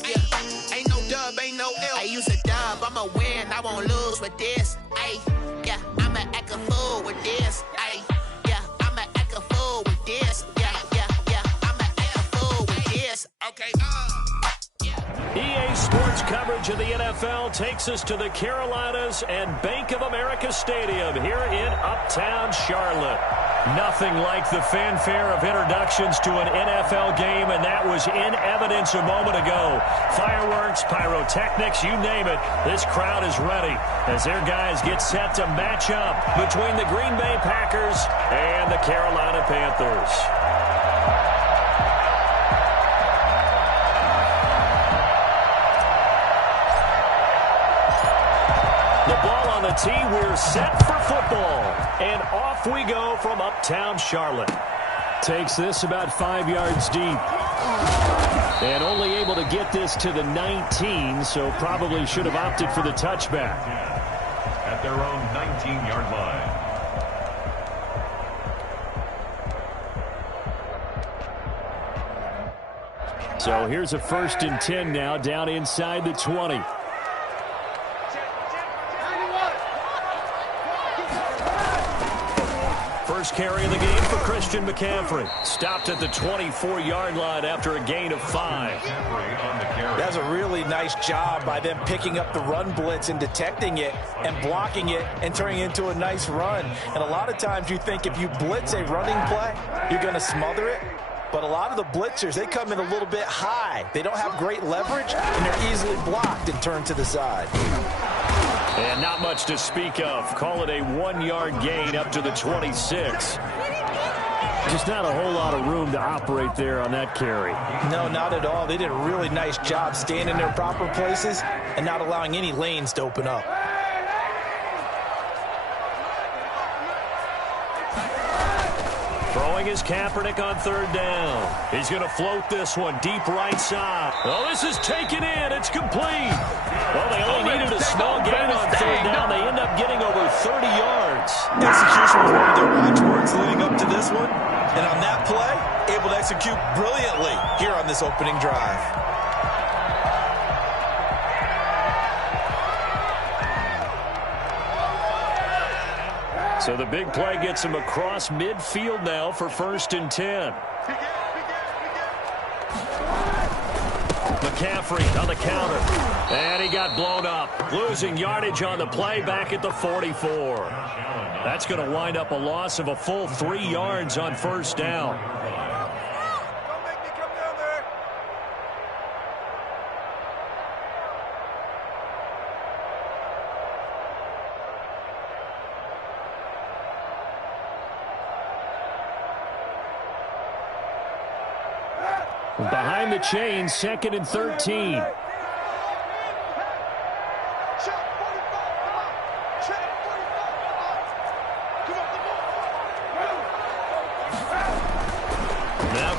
Yeah. Ain't no dub, ain't no L. I use a dub, I'ma win, I won't lose with this. Ay, yeah, I'ma act a fool with this. Ay, yeah, I'ma act a fool with this. Yeah, I'ma act a fool with this. Okay, EA Sports coverage of the NFL takes us to the Carolinas and Bank of America Stadium here in Uptown Charlotte. Nothing like the fanfare of introductions to an NFL game, and that was in evidence a moment ago. Fireworks, pyrotechnics, you name it. This crowd is ready as their guys get set to match up between the Green Bay Packers and the Carolina Panthers. The ball on the tee, we're set for football. And off we go from Uptown Charlotte. Takes this about 5 yards deep. And only able to get this to the 19, so probably should have opted for the touchback. At their own 19-yard line. So here's a 1st and 10 now, down inside the 20. First carry of the game for Christian McCaffrey. Stopped at the 24-yard line after a gain of 5. That's a really nice job by them picking up the run blitz and detecting it and blocking it and turning it into a nice run. And a lot of times you think if you blitz a running play, you're going to smother it. But a lot of the blitzers, they come in a little bit high. They don't have great leverage, and they're easily blocked and turned to the side. And not much to speak of. Call it a 1-yard gain up to the 26. Just not a whole lot of room to operate there on that carry. No, not at all. They did a really nice job staying in their proper places and not allowing any lanes to open up. Throwing is Kaepernick on 3rd down. He's going to float this one deep right side. Oh, this is taken in. It's complete. Well, they only needed a small gain on 3rd down. They end up getting over 30 yards. Execution was one of their watchwords leading up to this one. And on that play, able to execute brilliantly here on this opening drive. So the big play gets him across midfield now for 1st and 10. McCaffrey on the counter. And he got blown up. Losing yardage on the play back at the 44. That's going to wind up a loss of a full 3 yards on 1st down. Behind the chain, 2nd and 13. Now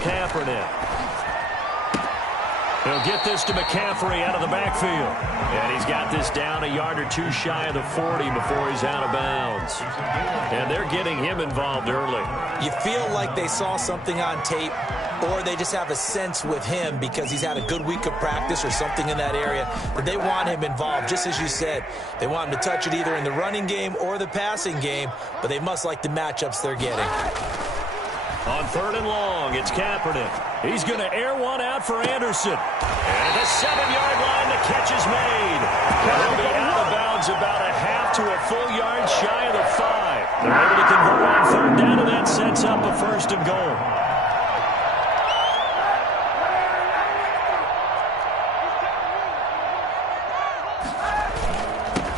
Kaepernick. He'll get this to McCaffrey out of the backfield. And he's got this down a yard or two shy of the 40 before he's out of bounds. And they're getting him involved early. You feel like they saw something on tape, or they just have a sense with him because he's had a good week of practice or something in that area that they want him involved. Just as you said, they want him to touch it either in the running game or the passing game, but they must like the matchups they're getting. On 3rd and long, it's Kaepernick. He's going to air one out for Anderson. And at the 7-yard line, the catch is made. They'll be out of bounds about a half to a full yard shy of the 5. They're able to convert on 3rd down, and that sets up a 1st and goal.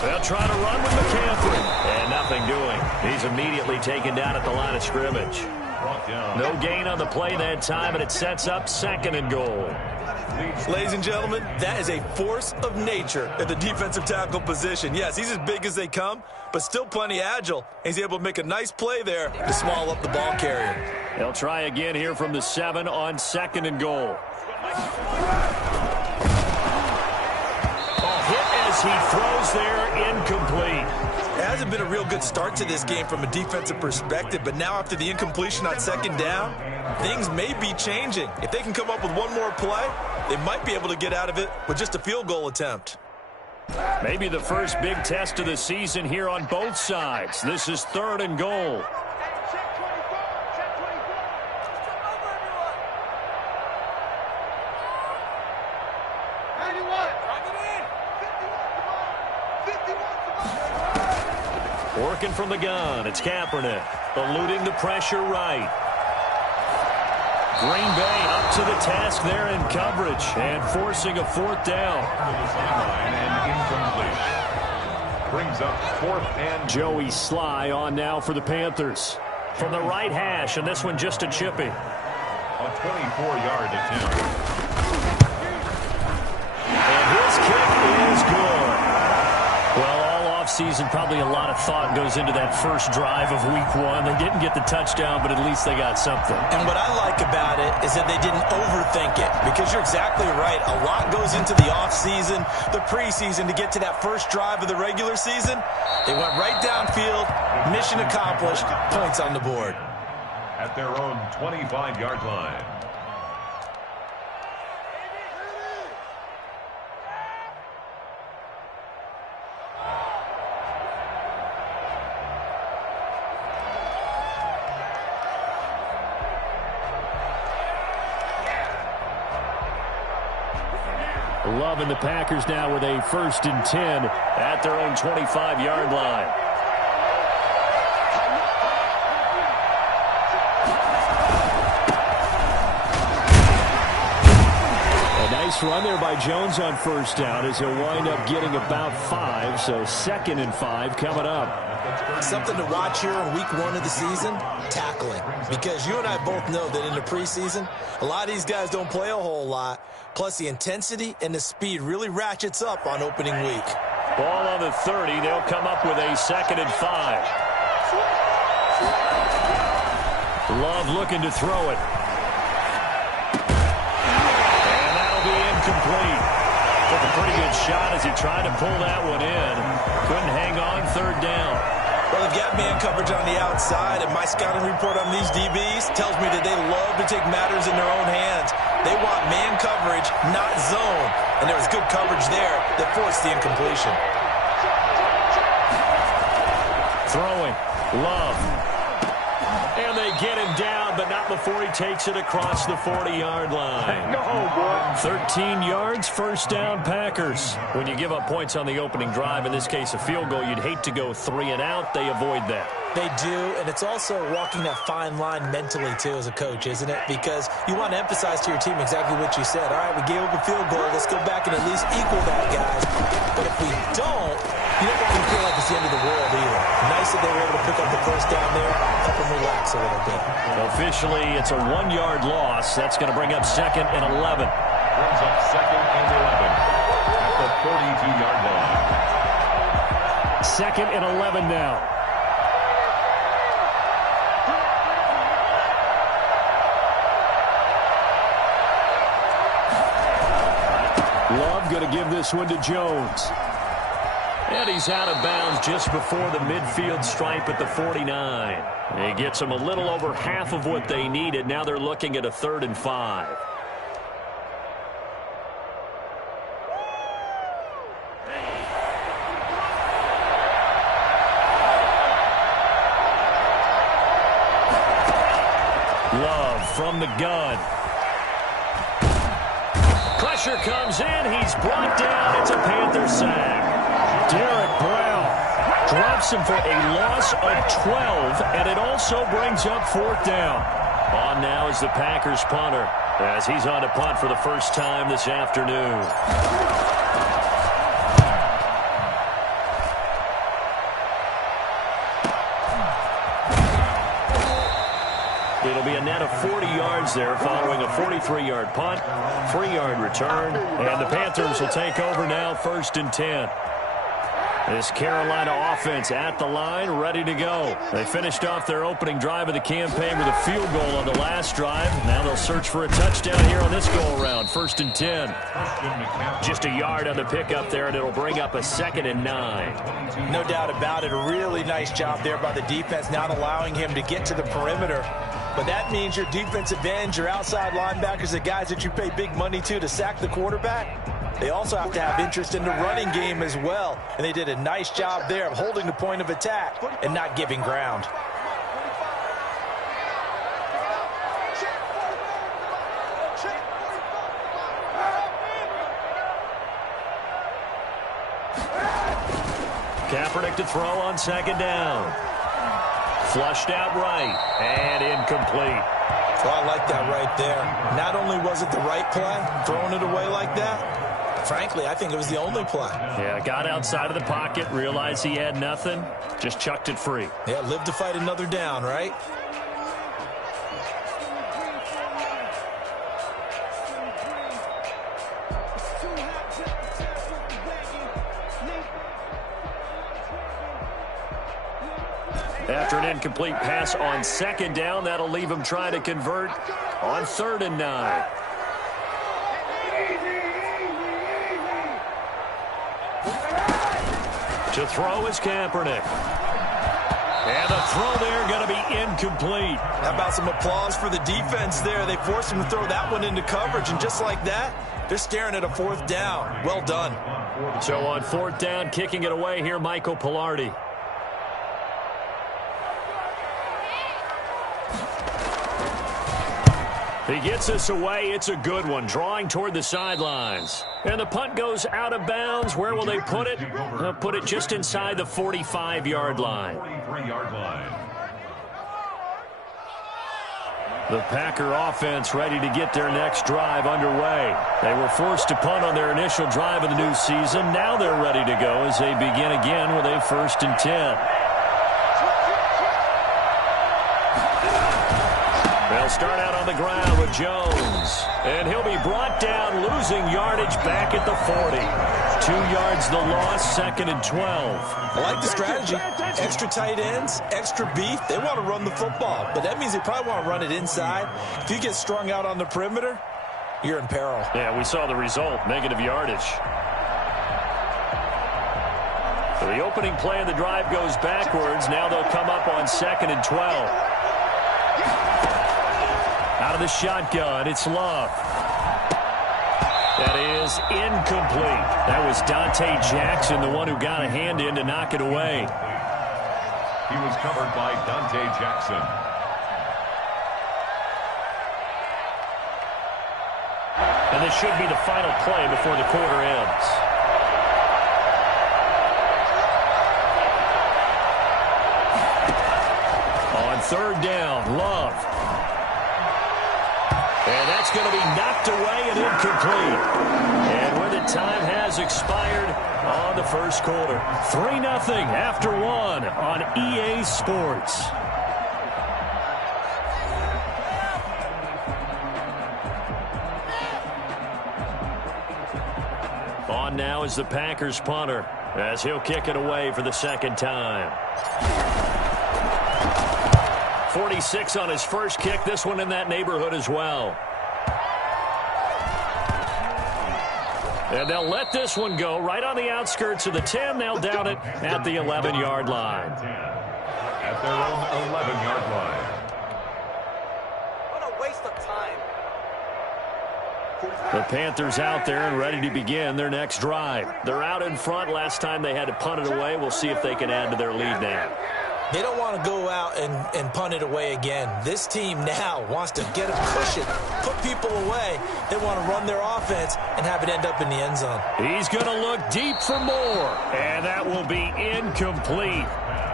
They'll try to run with McCaffrey. And nothing doing. He's immediately taken down at the line of scrimmage. No gain on the play that time, and it sets up 2nd and goal. Ladies and gentlemen, that is a force of nature at the defensive tackle position. Yes, he's as big as they come, but still plenty agile. He's able to make a nice play there to swallow up the ball carrier. They'll try again here from the 7 on 2nd and goal. Hit as he throws there, incomplete. It hasn't been a real good start to this game from a defensive perspective, but now after the incompletion on 2nd down, things may be changing. If they can come up with one more play, they might be able to get out of it with just a field goal attempt. Maybe the first big test of the season here on both sides. This is 3rd and goal. Working from the gun, it's Kaepernick, eluding the pressure right. Green Bay up to the task there in coverage and forcing a 4th down. Brings up 4th and Joey Sly on now for the Panthers. From the right hash, and this one just a chippy. a 24-yard attempt. And his kick is good. Well, all offseason, probably a lot of thought goes into that first drive of week 1. They didn't get the touchdown, but at least they got something. And what I like about it is that they didn't overthink it, because you're exactly right. A lot goes into the offseason, the preseason, to get to that first drive of the regular season. They went right downfield, mission accomplished, points on the board. At their own 25-yard line. Loving the Packers now with a 1st and 10 at their own 25-yard line. A nice run there by Jones on 1st down as he'll wind up getting about 5, so 2nd and 5 coming up. Something to watch here in week 1 of the season, tackling. Because you and I both know that in the preseason, a lot of these guys don't play a whole lot. Plus, the intensity and the speed really ratchets up on opening week. Ball on the 30. They'll come up with a 2nd and 5. Love looking to throw it. And that'll be incomplete. Took a pretty good shot as he tried to pull that one in. Couldn't hang on 3rd down. Well, they've got man coverage on the outside, and my scouting report on these DBs tells me that they love to take matters in their own hands. They want man coverage, not zone. And there was good coverage there that forced the incompletion. Throwing. Love. And they get him down, but not before he takes it across the 40-yard line. Go, boy. 13 yards, 1st down, Packers. When you give up points on the opening drive, in this case a field goal, you'd hate to go 3 and out. They avoid that. They do, and it's also walking that fine line mentally, too, as a coach, isn't it? Because you want to emphasize to your team exactly what you said. All right, we gave up a field goal. Let's go back and at least equal that, guys. But if we don't, you don't want to feel like it's the end of the world either. Nice that they were able to pick up the 1st down there, help them relax a little bit. Officially, it's a 1-yard loss. That's going to bring up 2nd and 11. Brings up 2nd and 11 at the 42-yard line. 2nd and 11 now. Love going to give this one to Jones. And he's out of bounds just before the midfield stripe at the 49. He gets them a little over half of what they needed. Now they're looking at a 3rd and 5. Love from the gun. Pressure comes in. He's brought down. It's a Panther sack. Derek Brown drops him for a loss of 12, and it also brings up 4th down. On now is the Packers punter, as he's on to punt for the first time this afternoon. It'll be a net of 40 yards there following a 43-yard punt, 3-yard return, and the Panthers will take over now 1st and 10. This Carolina offense at the line, ready to go. They finished off their opening drive of the campaign with a field goal on the last drive. Now they'll search for a touchdown here on this go-around, 1st and 10. Just a yard on the pickup there, and it'll bring up a 2nd and 9. No doubt about it. A really nice job there by the defense, not allowing him to get to the perimeter. but that means your defensive ends, your outside linebackers, the guys that you pay big money to sack the quarterback, they also have to have interest in the running game as well. And they did a nice job there of holding the point of attack and not giving ground. Kaepernick to throw on second down. Flushed out right and incomplete. Well, I like that right there. Not only was it the right play, throwing it away like that, frankly, I think it was the only play. Yeah, got outside of the pocket, realized he had nothing, just chucked it free. Yeah, live to fight another down, right? After an incomplete pass on second down, that'll leave him trying to convert on 3rd and 9. To throw is Kaepernick. And the throw there going to be incomplete. How about some applause for the defense there? They forced him to throw that one into coverage, and just like that, they're staring at a 4th down. Well done. So on 4th down, kicking it away here, Michael Pilardi. He gets this away. It's a good one, drawing toward the sidelines. And the punt goes out of bounds. Where will they put it? They'll put it just inside the 45-yard line. The Packer offense ready to get their next drive underway. They were forced to punt on their initial drive of the new season. Now they're ready to go as they begin again with a 1st and 10. They'll start out on the ground with Jones. And he'll be brought down, losing yardage back at the 40. 2 yards the loss, 2nd and 12. I like the strategy. Extra tight ends, extra beef. They want to run the football, but that means they probably want to run it inside. If you get strung out on the perimeter, you're in peril. Yeah, we saw the result, negative yardage. So the opening play of the drive goes backwards. Now they'll come up on 2nd and 12. Out of the shotgun, it's Love. That is incomplete. That was Dante Jackson, the one who got a hand in to knock it away. He was covered by Dante Jackson. And this should be the final play before the quarter ends. On 3rd down, Love. And that's going to be knocked away and incomplete. And when the time has expired on the first quarter. 3-0 after 1 on EA Sports. On now is the Packers punter as he'll kick it away for the 2nd time. 46 on his first kick. This one in that neighborhood as well. And they'll let this one go right on the outskirts of the 10. They'll down it at the 11-yard line. At their own 11-yard line. What a waste of time. The Panthers out there and ready to begin their next drive. They're out in front. Last time they had to punt it away. We'll see if they can add to their lead now. They don't want to go out and punt it away again. This team now wants to get a cushion, put people away. They want to run their offense and have it end up in the end zone. He's going to look deep for more, and that will be incomplete.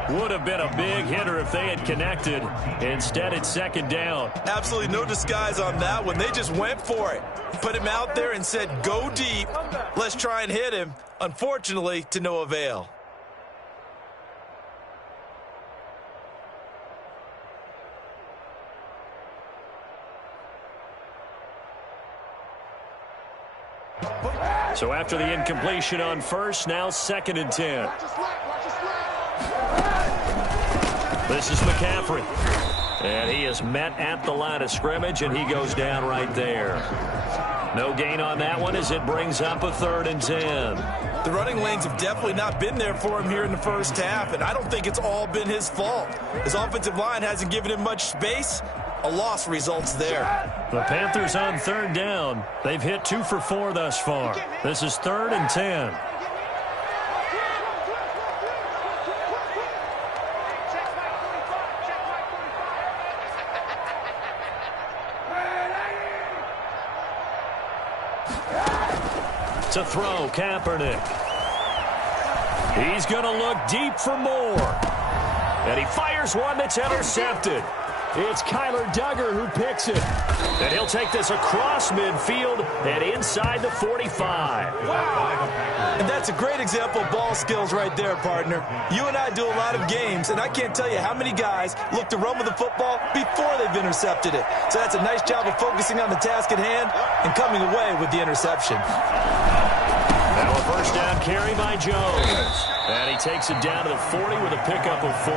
Would have been a big hitter if they had connected. Instead, it's 2nd down. Absolutely no disguise on that one. They just went for it. Put him out there and said, go deep. Let's try and hit him. Unfortunately, to no avail. So after the incompletion on first, now 2nd and 10. This is McCaffrey. And he is met at the line of scrimmage, and he goes down right there. No gain on that one as it brings up a 3rd and 10. The running lanes have definitely not been there for him here in the first half, and I don't think it's all been his fault. His offensive line hasn't given him much space, A loss results there. The Panthers on third down. They've hit 2 for 4 thus far. This is 3rd and 10. To throw, Kaepernick. He's going to look deep for more. And he fires one that's intercepted. It's Kyler Duggar who picks it. And he'll take this across midfield and inside the 45. And that's a great example of ball skills right there, partner. You and I do a lot of games, and I can't tell you how many guys look to run with the football before they've intercepted it. So that's a nice job of focusing on the task at hand and coming away with the interception. Now a first down carry by Jones. And he takes it down to the 40 with a pickup of 4.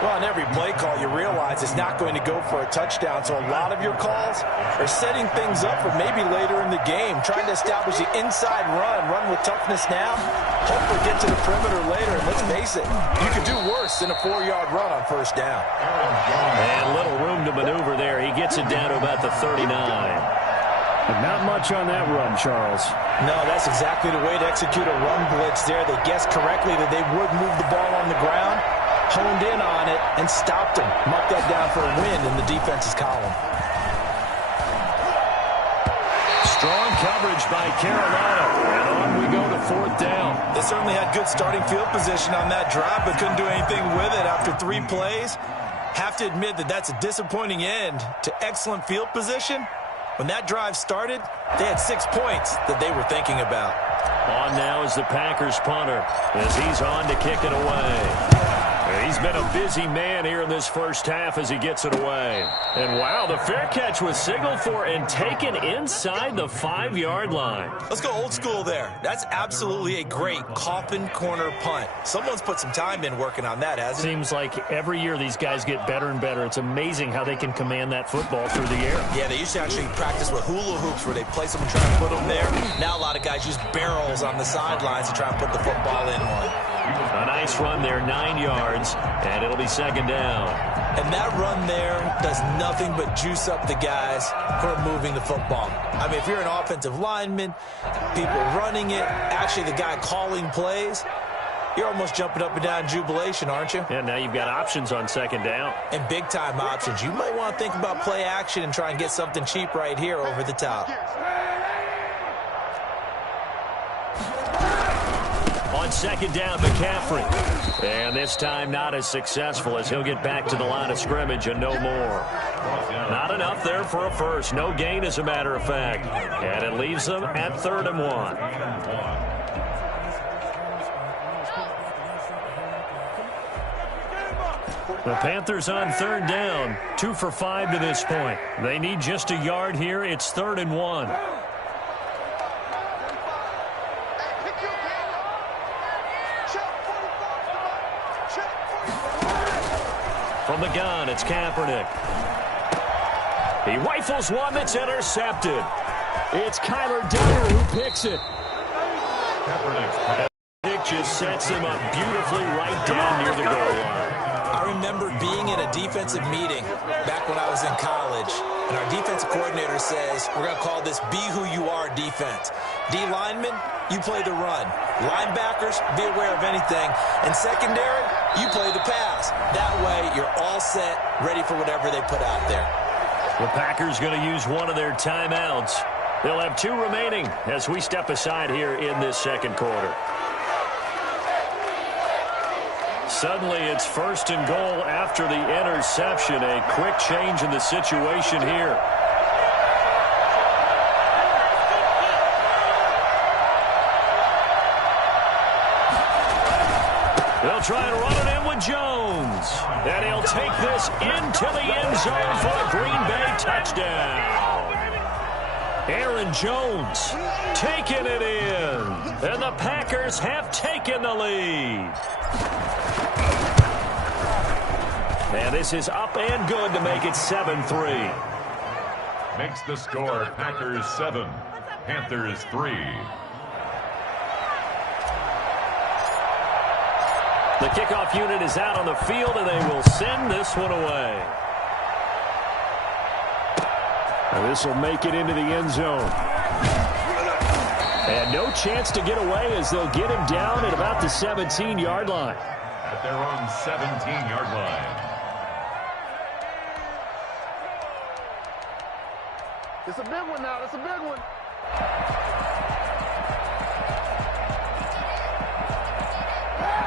Well, on every play call, you realize it's not going to go for a touchdown. So a lot of your calls are setting things up for maybe later in the game, trying to establish the inside run with toughness now, hopefully get to the perimeter later. And let's face it, you could do worse than a 4-yard run on first down. And little room to maneuver there. He gets it down to about the 39. But not much on that run, Charles. No, that's exactly the way to execute a run blitz there. They guessed correctly that they would move the ball on the ground, honed in on it, and stopped him. Mucked that down for a win in the defense's column. Strong coverage by Carolina. And on we go to 4th down. They certainly had good starting field position on that drive, but couldn't do anything with it after 3 plays. Have to admit that that's a disappointing end to excellent field position. When that drive started, they had 6 points that they were thinking about. On now is the Packers punter as he's on to kick it away. He's been a busy man here in this first half as he gets it away. And wow, the fair catch was signaled for and taken inside the 5-yard line. Let's go old school there. That's absolutely a great coffin corner punt. Someone's put some time in working on that, hasn't it? Seems like every year these guys get better and better. It's amazing how they can command that football through the air. Yeah, they used to actually practice with hula hoops where they place them and try and put them there. Now a lot of guys use barrels on the sidelines to try and put the football in one. A nice run there, 9 yards, and it'll be 2nd down. And that run there does nothing but juice up the guys who are moving the football. I mean, if you're an offensive lineman, people running it, actually the guy calling plays, you're almost jumping up and down in jubilation, aren't you? Yeah, now you've got options on 2nd down. And big-time options. You might want to think about play action and try and get something cheap right here over the top. On 2nd down, McCaffrey. And this time not as successful as he'll get back to the line of scrimmage and no more. Not enough there for a first. No gain, as a matter of fact. And it leaves them at 3rd and 1. The Panthers on 3rd down. 2 for 5 to this point. They need just a yard here. It's 3rd and 1. From the gun, it's Kaepernick. He rifles one that's intercepted. It's Kyler Duggar who picks it. Kaepernick just sets him up beautifully right down near the goal line. I remember being in a defensive meeting back when I was in college, and our defensive coordinator says, we're going to call this Be Who You Are defense. D linemen, you play the run. Linebackers, be aware of anything. And secondary, you play the pass. That way, you're all set, ready for whatever they put out there. The Packers going to use one of their timeouts. They'll have 2 remaining as we step aside here in this 2nd quarter. Suddenly, it's 1st and goal after the interception. A quick change in the situation here. They'll try and run it in with Jones. And he'll take this into the end zone for a Green Bay touchdown. Aaron Jones taking it in. And the Packers have taken the lead. And this is up and good to make it 7-3. Makes the score Packers 7, Panthers 3. The kickoff unit is out on the field, and they will send this one away. This will make it into the end zone. And no chance to get away as they'll get him down at about the 17-yard line. At their own 17-yard line. It's a big one now. It's a big one.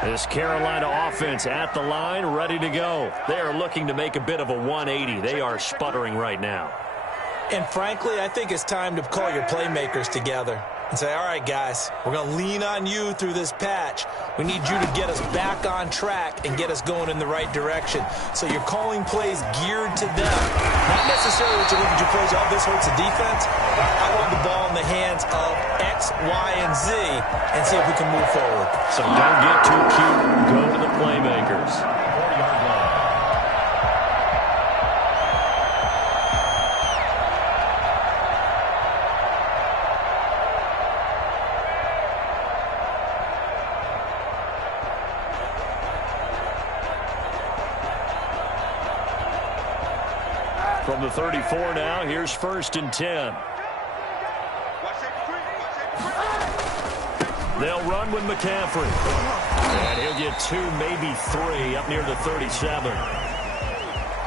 This Carolina offense at the line, ready to go. They are looking to make a bit of a 180. They are sputtering right now. And frankly, I think it's time to call your playmakers together and say, all right, guys, we're going to lean on you through this patch. We need you to get us back on track and get us going in the right direction. So you're calling plays geared to them. Not necessarily that you're looking to plays, oh, this hurts the defense. I want the ball in the hands of X, Y, and Z and see if we can move forward. So don't get too cute. Go to the playmakers. 4-yard line. From the 34 now, here's 1st and 10. They'll run with McCaffrey. And he'll get 2, maybe 3 up near the 37.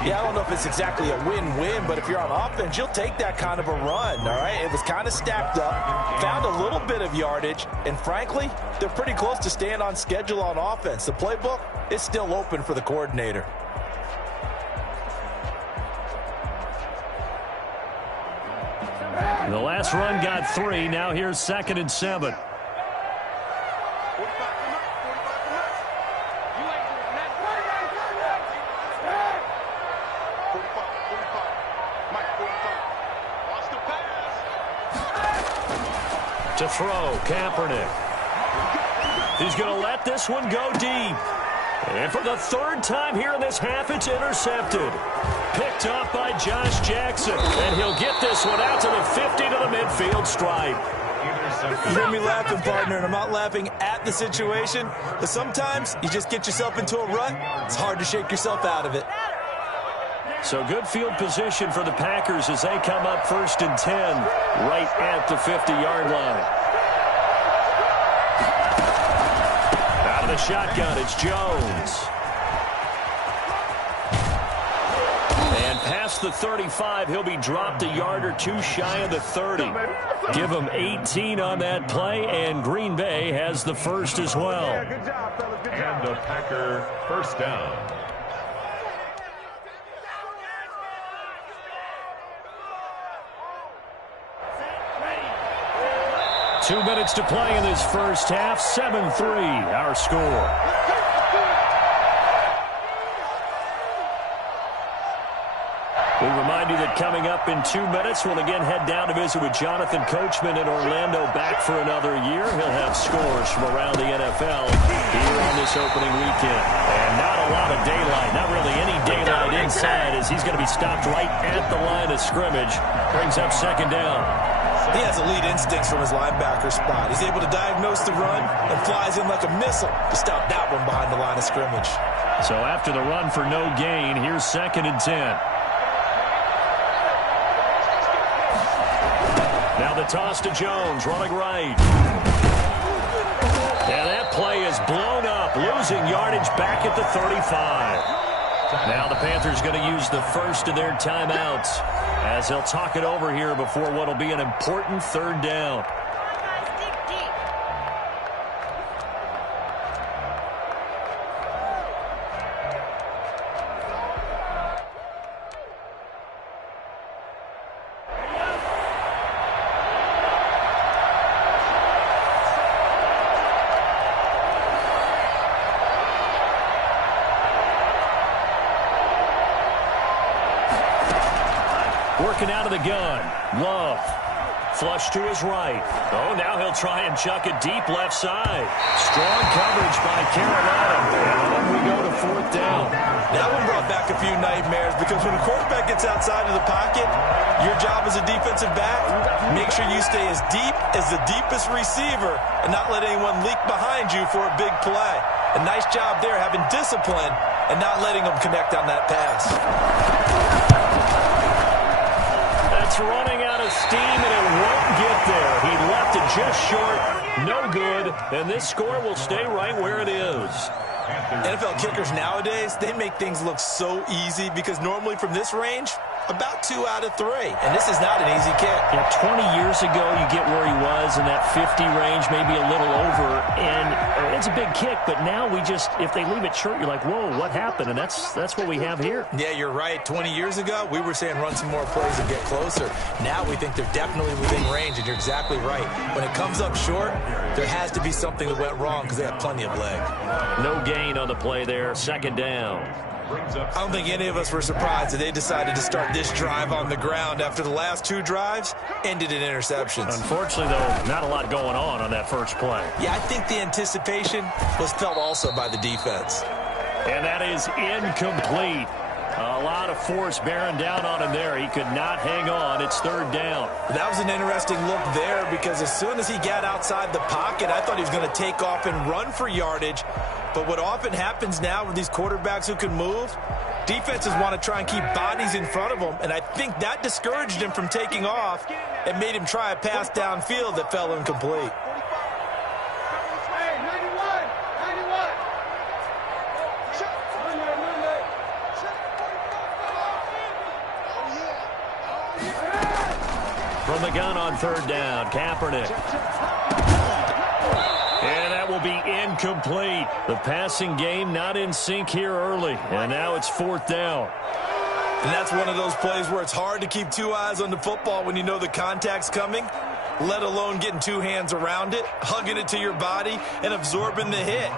Yeah, I don't know if it's exactly a win-win, but if you're on offense, you'll take that kind of a run, all right? It was kind of stacked up, found a little bit of yardage, and frankly, they're pretty close to staying on schedule on offense. The playbook is still open for the coordinator. The last run got 3. Now here's 2nd and 7. To throw, Kaepernick. He's going to let this one go deep. And for the 3rd time here in this half, it's intercepted. Picked up by Josh Jackson. And he'll get this one out to the 50 to the midfield stripe. You hear me laughing, partner, and I'm not laughing at the situation, but sometimes you just get yourself into a rut. It's hard to shake yourself out of it. So good field position for the Packers as they come up 1st and 10 right at the 50-yard line. Out of the shotgun, it's Jones. And past the 35, he'll be dropped a yard or 2 shy of the 30. Give him 18 on that play, and Green Bay has the first as well. And a Packer 1st down. 2 minutes to play in this first half. 7-3, our score. We remind you that coming up in 2 minutes, we'll again head down to visit with Jonathan Coachman in Orlando, back for another year. He'll have scores from around the NFL here on this opening weekend. And not a lot of daylight, not really any daylight inside, as he's going to be stopped right at the line of scrimmage. Brings up 2nd down. He has elite instincts from his linebacker spot. He's able to diagnose the run and flies in like a missile to stop that one behind the line of scrimmage. So after the run for no gain, here's 2nd and 10. Now the toss to Jones, running right. And that play is blown up, losing yardage back at the 35. Now the Panthers going to use the first of their timeouts as they'll talk it over here before what will be an important 3rd down. Working out of the gun. Love. Flush to his right. Oh, now he'll try and chuck it deep left side. Strong coverage by Carolina. And on we go to 4th down. That one brought back a few nightmares because when a quarterback gets outside of the pocket, your job as a defensive back, make sure you stay as deep as the deepest receiver and not let anyone leak behind you for a big play. A nice job there having discipline and not letting them connect on that pass. That's It's running out of steam, and it won't get there. He left it just short. No good. And this score will stay right where it is. NFL kickers nowadays, they make things look so easy because normally from this range, about 2 out of 3. And this is not an easy kick. Yeah, 20 years ago, you get where he was in that 50 range, maybe a little over. And it's a big kick, but now we just, if they leave it short, you're like, whoa, what happened? And that's what we have here. Yeah, you're right. 20 years ago, we were saying run some more plays and get closer. Now we think they're definitely within range, and you're exactly right. When it comes up short, there has to be something that went wrong because they have plenty of leg. No gain on the play there. Second down. I don't think any of us were surprised that they decided to start this drive on the ground after the last 2 drives ended in interceptions. Unfortunately, though, not a lot going on that first play. Yeah, I think the anticipation was felt also by the defense. And that is incomplete. A lot of force bearing down on him there. He could not hang on. It's third down. That was an interesting look there because as soon as he got outside the pocket, I thought he was going to take off and run for yardage. But what often happens now with these quarterbacks who can move, defenses want to try and keep bodies in front of them, and I think that discouraged him from taking off and made him try a pass downfield that fell incomplete. From the gun on third down, Kaepernick. And that will be incomplete. The passing game not in sync here early. And now it's fourth down. And that's one of those plays where it's hard to keep 2 eyes on the football when you know the contact's coming, let alone getting 2 hands around it, hugging it to your body, and absorbing the hit.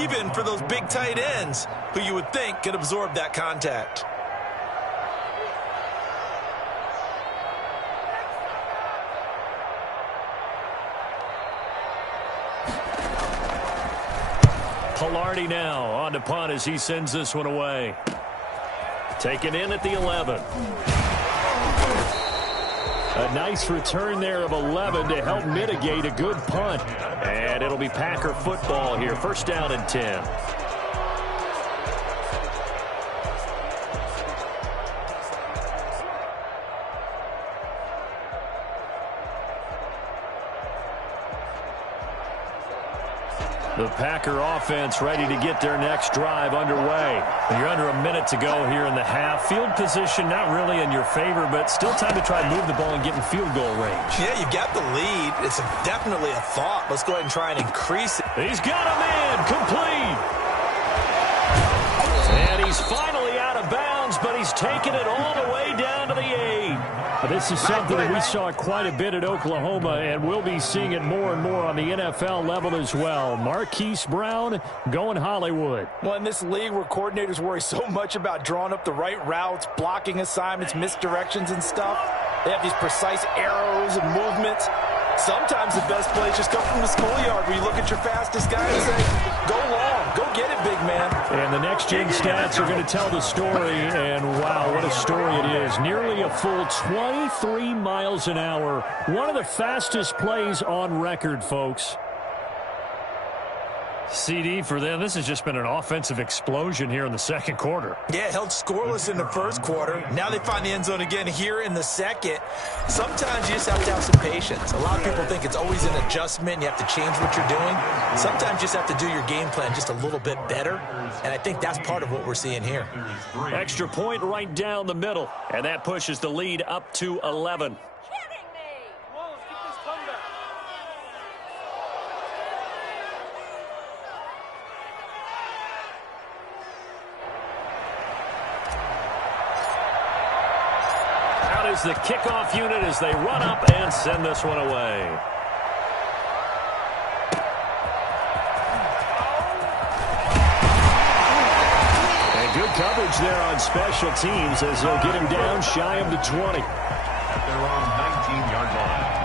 Even for those big tight ends who you would think could absorb that contact. Pilardi now on to punt as he sends this one away. Taken in at the 11. A nice return there of 11 to help mitigate a good punt. And it'll be Packer football here. First down and 10. The Packer offense ready to get their next drive underway. You're under a minute to go here in the half. Field position not really in your favor, but still time to try to move the ball and get in field goal range. Yeah, you've got the lead. It's definitely a thought. Let's go ahead and try and increase it. He's got a man complete. And he's finally out of bounds, but he's taken it all the way down to the 8. This is something that we saw quite a bit at Oklahoma, and we'll be seeing it more and more on the NFL level as well. Marquise Brown going Hollywood. Well, in this league where coordinators worry so much about drawing up the right routes, blocking assignments, misdirections and stuff, they have these precise arrows and movements. Sometimes the best plays just come from the schoolyard where you look at your fastest guy and say, go long, go get it, big man. And the next-gen stats are going to tell the story, and wow, what a story it is. Nearly a full 23 miles an hour. One of the fastest plays on record, folks. CD for them. This has just been an offensive explosion here in the second quarter. Yeah, held scoreless in the first quarter. Now they find the end zone again here in the second. Sometimes you just have to have some patience. A lot of people think it's always an adjustment. You have to change what you're doing. Sometimes you just have to do your game plan just a little bit better. And I think that's part of what we're seeing here. Extra point right down the middle. And that pushes the lead up to 11. Is the kickoff unit as they run up and send this one away. And good coverage there on special teams as they'll get him down shy of the 20. At their own 19-yard line.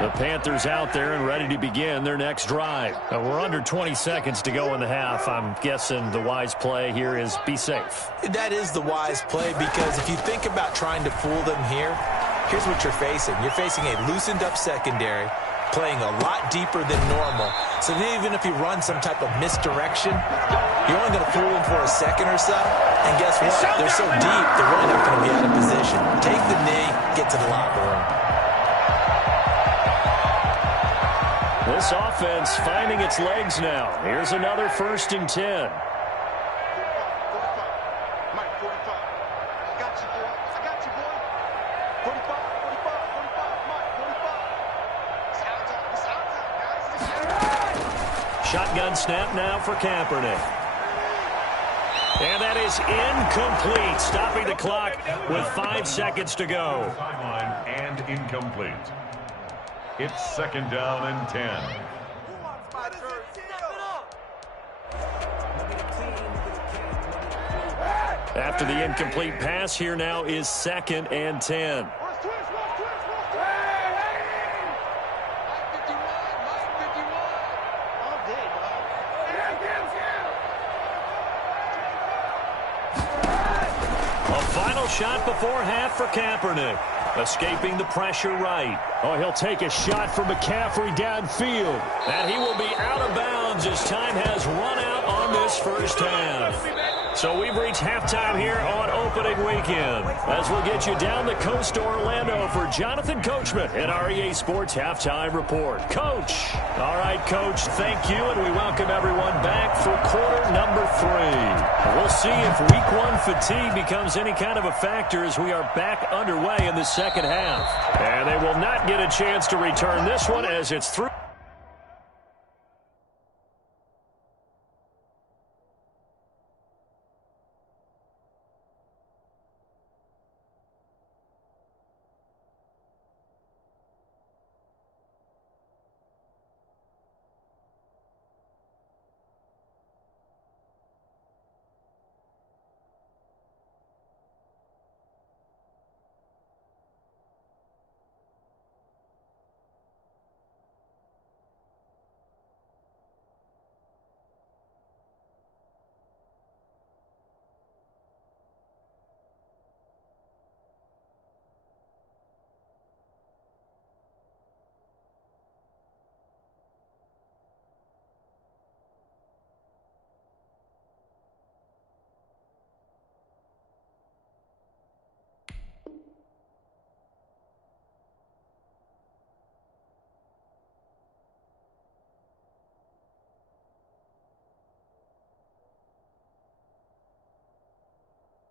The Panthers out there and ready to begin their next drive. We're under 20 seconds to go in the half. I'm guessing the wise play here is be safe. That is the wise play because if you think about trying to fool them here, here's what you're facing. You're facing a loosened up secondary. playing a lot deeper than normal. So even if you run some type of misdirection, you're only going to fool them for a second or so. And guess what? They're so deep, they're really not going to be out of position. Take the knee, get to the locker room. This offense finding its legs now. Here's another 1st and 10. Shotgun snap now for Kaepernick. And that is incomplete, stopping the clock with 5 seconds to go. Sideline and incomplete. It's 2nd down and 10. After the incomplete pass, here now is 2nd and 10. Shot before half for Kaepernick. Escaping the pressure right. Oh, he'll take a shot from McCaffrey downfield. And he will be out of bounds as time has run out on this first half. So we've reached halftime here on opening weekend. As we'll get you down the coast to Orlando for Jonathan Coachman at our EA Sports Halftime Report. Coach. All right, Coach, thank you, and we welcome everyone back for quarter number 3. We'll see if week 1 fatigue becomes any kind of a factor as we are back underway in the second half. And they will not get a chance to return this one as it's through.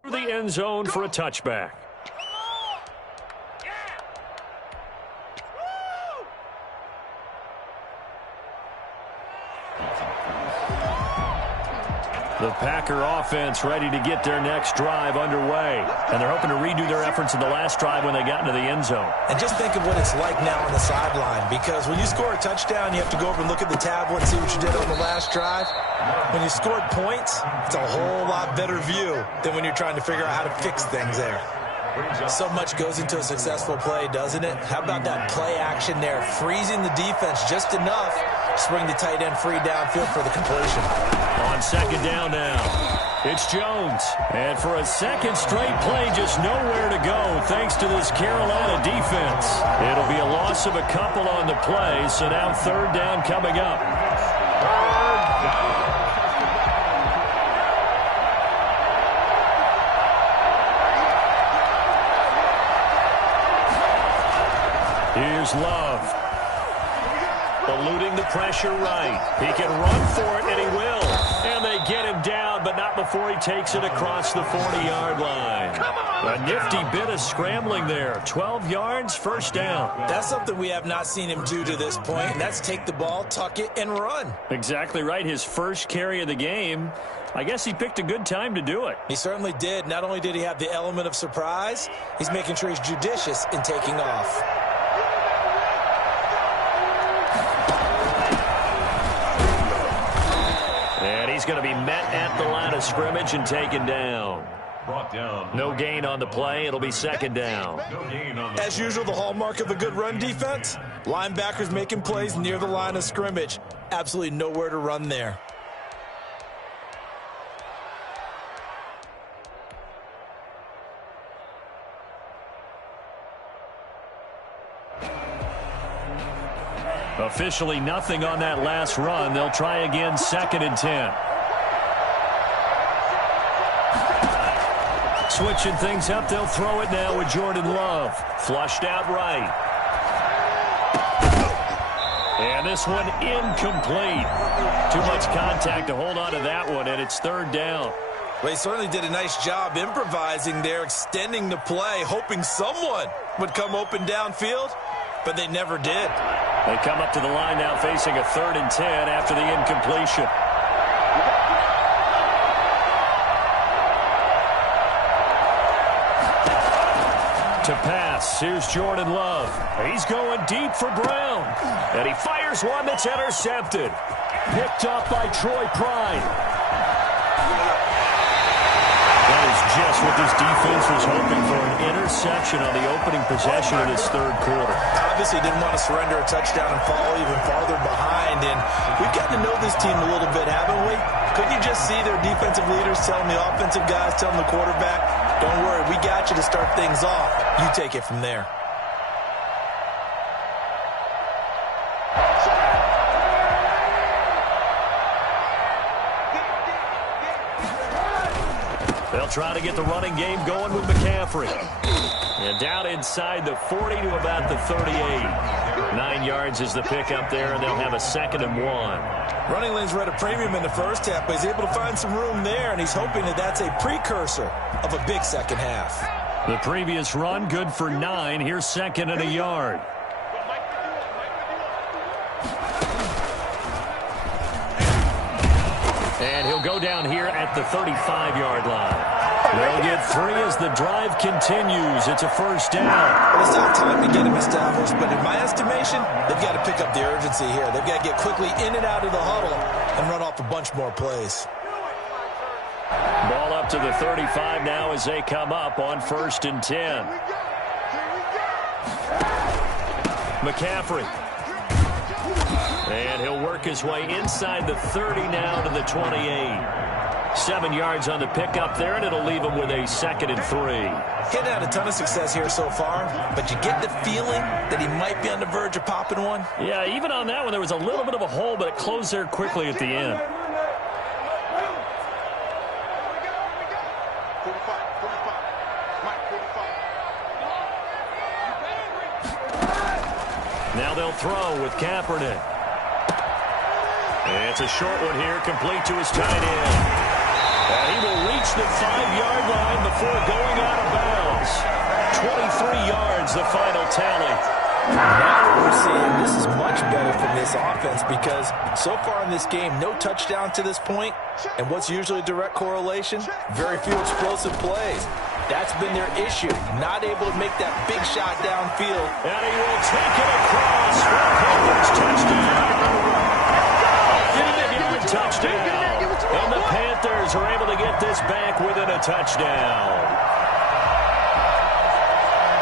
The end zone for a touchback. The Packer offense ready to get their next drive underway. And they're hoping to redo their efforts in the last drive when they got into the end zone. And just think of what it's like now on the sideline, because when you score a touchdown, you have to go over and look at the tablet and see what you did on the last drive. When you scored points, it's a whole lot better view than when you're trying to figure out how to fix things there. So much goes into a successful play, doesn't it? How about that play action there, freezing the defense just enough to bring the tight end free downfield for the completion. On second down now, it's Jones. And for a second straight play, just nowhere to go thanks to this Carolina defense. It'll be a loss of a couple on the play, so now third down coming up. Here's Love. Eluding the pressure right. He can run for it, and he will. And they get him down, but not before he takes it across the 40-yard line. A nifty bit of scrambling there. 12 yards, first down. That's something we have not seen him do to this point, and that's take the ball, tuck it, and run. Exactly right. His first carry of the game. I guess he picked a good time to do it. He certainly did. Not only did he have the element of surprise, he's making sure he's judicious in taking off. And he's going to be met at the line of scrimmage and taken down. Brought down. No gain on the play. It'll be second down. No gain on the As usual, the hallmark of a good run defense, linebackers making plays near the line of scrimmage. Absolutely nowhere to run there. Officially nothing on that last run. They'll try again, 2nd and 10. Switching things up, they'll throw it now with Jordan Love. Flushed out right. And this one incomplete. Too much contact to hold on to that one, and it's 3rd down. Well, he certainly did a nice job improvising there, extending the play, hoping someone would come open downfield, but they never did. They come up to the line now facing a 3rd and 10 after the incompletion. To pass, here's Jordan Love. He's going deep for Brown. And he fires one that's intercepted. Picked up by Troy Pride. That is just what this defense was hoping for, an interception on the opening possession of this 3rd quarter. Obviously didn't want to surrender a touchdown and fall even farther behind, and we've gotten to know this team a little bit, haven't we? Couldn't you just see their defensive leaders telling the offensive guys, telling the quarterback, don't worry, we got you to start things off. You take it from there. They'll try to get the running game going with McCaffrey. And down inside the 40 to about the 38. 9 yards is the pickup there, and they'll have a 2nd and 1. Running lanes were at a premium in the first half, but he's able to find some room there, and he's hoping that that's a precursor of a big second half. The previous run, good for 9. Here's 2nd and a yard. And he'll go down here at the 35-yard line. They'll get 3 as the drive continues. It's a 1st down. Well, it's not time to get him established, but in my estimation, they've got to pick up the urgency here. They've got to get quickly in and out of the huddle and run off a bunch more plays. Ball up to the 35 now as they come up on 1st and 10. McCaffrey. And he'll work his way inside the 30 now to the 28. 7 yards on the pickup there, and it'll leave him with a 2nd and 3. Hitting out a ton of success here so far, but you get the feeling that he might be on the verge of popping one. Yeah, even on that one, there was a little bit of a hole, but it closed there quickly at the end. Now they'll throw with Kaepernick. And it's a short one here, complete to his tight end. And he will reach the 5-yard line before going out of bounds. 23 yards, the final tally. Now what we're seeing, this is much better from this offense because so far in this game, no touchdown to this point. And what's usually a direct correlation? Very few explosive plays. That's been their issue, not able to make that big shot downfield. And he will take it across for Panthers touchdown. 50-yard touchdown. And the Panthers are able to get this back within a touchdown.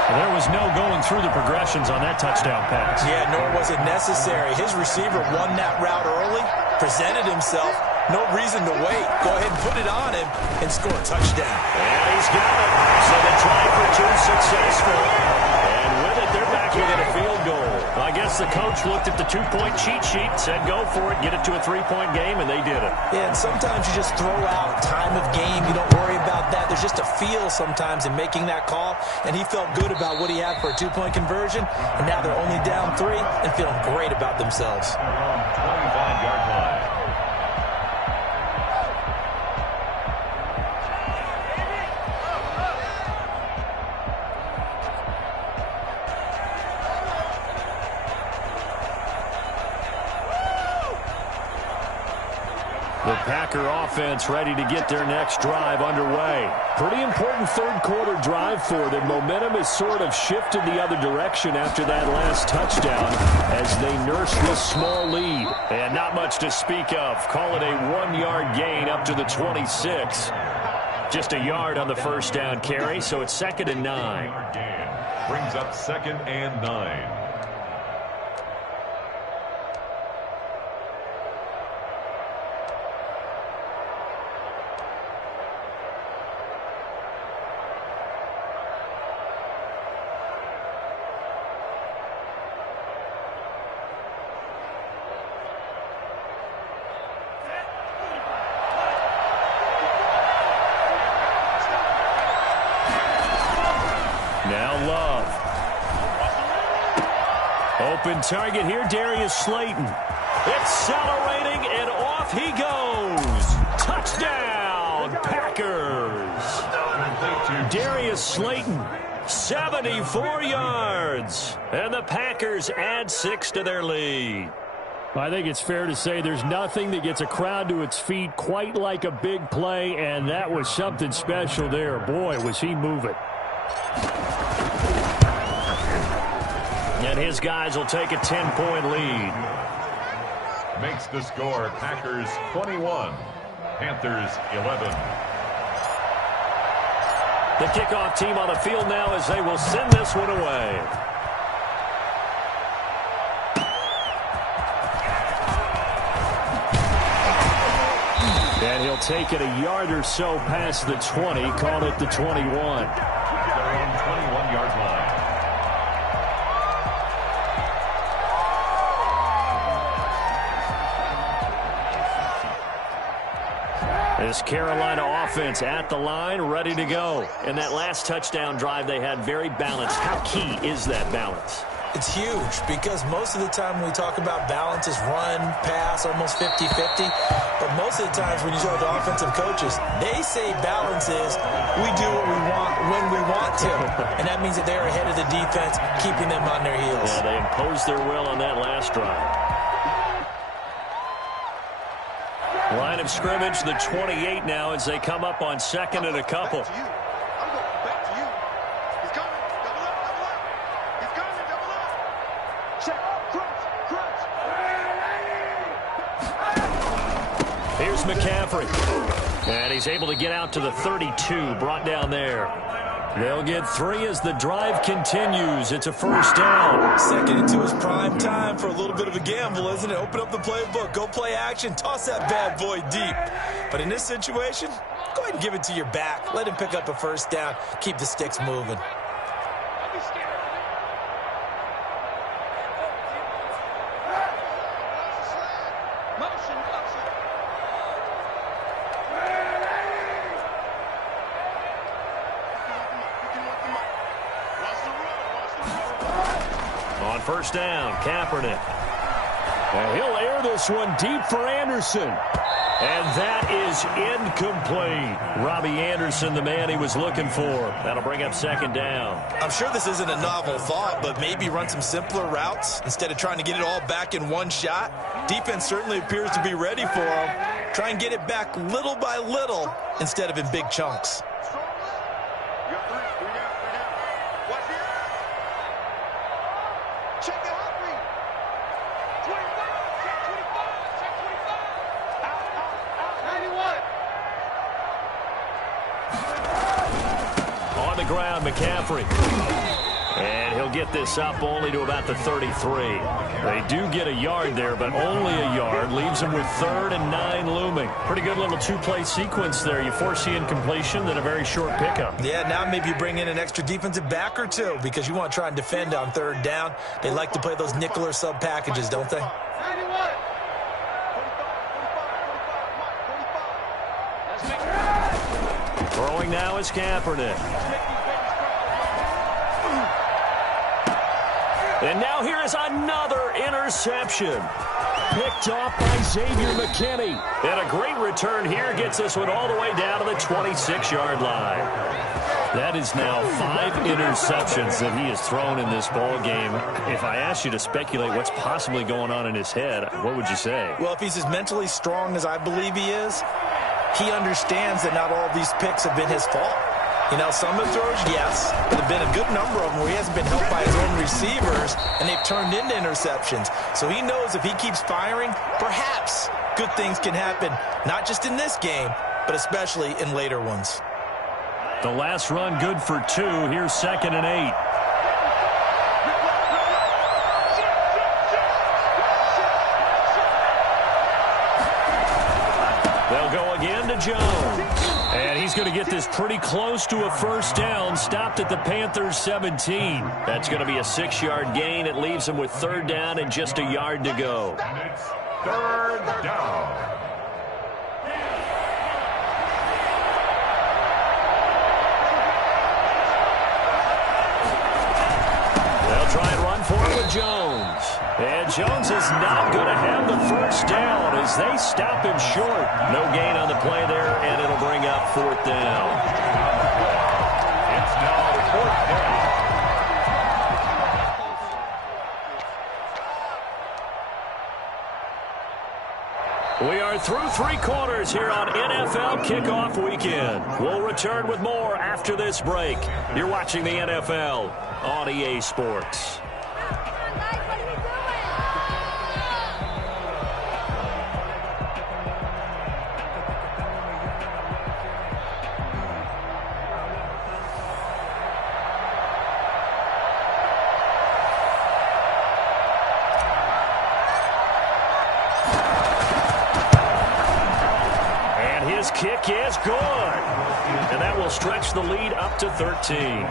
There was no going through the progressions on that touchdown pass. Yeah, nor was it necessary. His receiver won that route early, presented himself. No reason to wait. Go ahead and put it on him and score a touchdown. And he's got it. So they try for 2 successful. And with it, they're back within a field goal. I guess the coach looked at the 2-point cheat sheet, said go for it, get it to a 3-point game, and they did it. Yeah, and sometimes you just throw out time of game. You don't worry about that. There's just a feel sometimes in making that call, and he felt good about what he had for a 2-point conversion, and now they're only down 3 and feeling great about themselves. 25-yard line. The Packer offense ready to get their next drive underway. Pretty important 3rd quarter drive for them. Momentum has sort of shifted the other direction after that last touchdown as they nurse this small lead. And not much to speak of. Call it a 1-yard gain up to the 26. Just a yard on the 1st down carry, so it's 2nd and 9. Brings up 2nd and 9. Now Love. Open target here, Darius Slayton. Accelerating, and off he goes. Touchdown, Packers. Darius Slayton, 74 yards. And the Packers add 6 to their lead. I think it's fair to say there's nothing that gets a crowd to its feet quite like a big play, and that was something special there. Boy, was he moving. And his guys will take a 10-point lead. Makes the score Packers 21, Panthers 11. The kickoff team on the field now as they will send this one away. And he'll take it a yard or so past the 20, call it the 21. They're on 21-yard line. This Carolina offense at the line, ready to go. And that last touchdown drive they had very balanced. How key is that balance? It's huge because most of the time when we talk about balance is run, pass, almost 50-50. But most of the times when you talk to offensive coaches, they say balance is we do what we want when we want to. And that means that they're ahead of the defense, keeping them on their heels. Yeah, they imposed their will on that last drive. Line of scrimmage, the 28 now as they come up on second and a couple. Here's McCaffrey. And he's able to get out to the 32, brought down there. They'll get 3 as the drive continues. It's a first down. Second into his prime time for a little bit of a gamble, isn't it? Open up the playbook, go play action, toss that bad boy deep. But in this situation, go ahead and give it to your back. Let him pick up a first down. Keep the sticks moving. First down, Kaepernick. And he'll air this one deep for Anderson. And that is incomplete. Robbie Anderson, the man he was looking for. That'll bring up second down. I'm sure this isn't a novel thought, but maybe run some simpler routes instead of trying to get it all back in one shot. Defense certainly appears to be ready for him. Try and get it back little by little instead of in big chunks. McCaffrey. And he'll get this up only to about the 33. They do get a yard there, but only a yard. Leaves them with 3rd and 9 looming. Pretty good little 2-play sequence there. You foresee incompletion, then a very short pickup. Yeah, now maybe you bring in an extra defensive back or two because you want to try and defend on 3rd down. They like to play those nickel or sub packages, don't they? Throwing now is Kaepernick. And now here is another interception. Picked off by Xavier McKinney. And a great return here gets this one all the way down to the 26-yard line. That is now 5 interceptions that he has thrown in this ball game. If I asked you to speculate what's possibly going on in his head, what would you say? Well, if he's as mentally strong as I believe he is, he understands that not all of these picks have been his fault. You know, some of the throws, yes, but there have been a good number of them where he hasn't been helped by his own receivers, and they've turned into interceptions. So he knows if he keeps firing, perhaps good things can happen, not just in this game, but especially in later ones. The last run good for 2. Here's 2nd and 8. They'll go again to Jones. And he's going to get this pretty close to a first down. Stopped at the Panthers' 17. That's going to be a 6-yard gain. It leaves him with 3rd down and just a yard to go. It's 3rd down. Jones. And Jones is not going to have the first down as they stop him short. No gain on the play there, and it'll bring up fourth down. It's now fourth down. We are through three quarters here on NFL Kickoff Weekend. We'll return with more after this break. You're watching the NFL on EA Sports. Kick is good. And that will stretch the lead up to 13.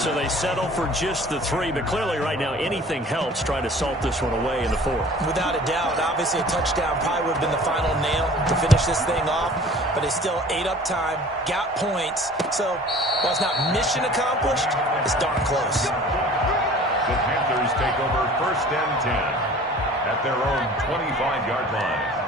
So they settle for just the 3, but clearly right now anything helps trying to salt this one away in the 4th. Without a doubt, obviously a touchdown probably would have been the final nail to finish this thing off, but they still ate up time, got points. So while it's not mission accomplished, it's darn close. The Panthers take over 1st and 10 at their own 25-yard line.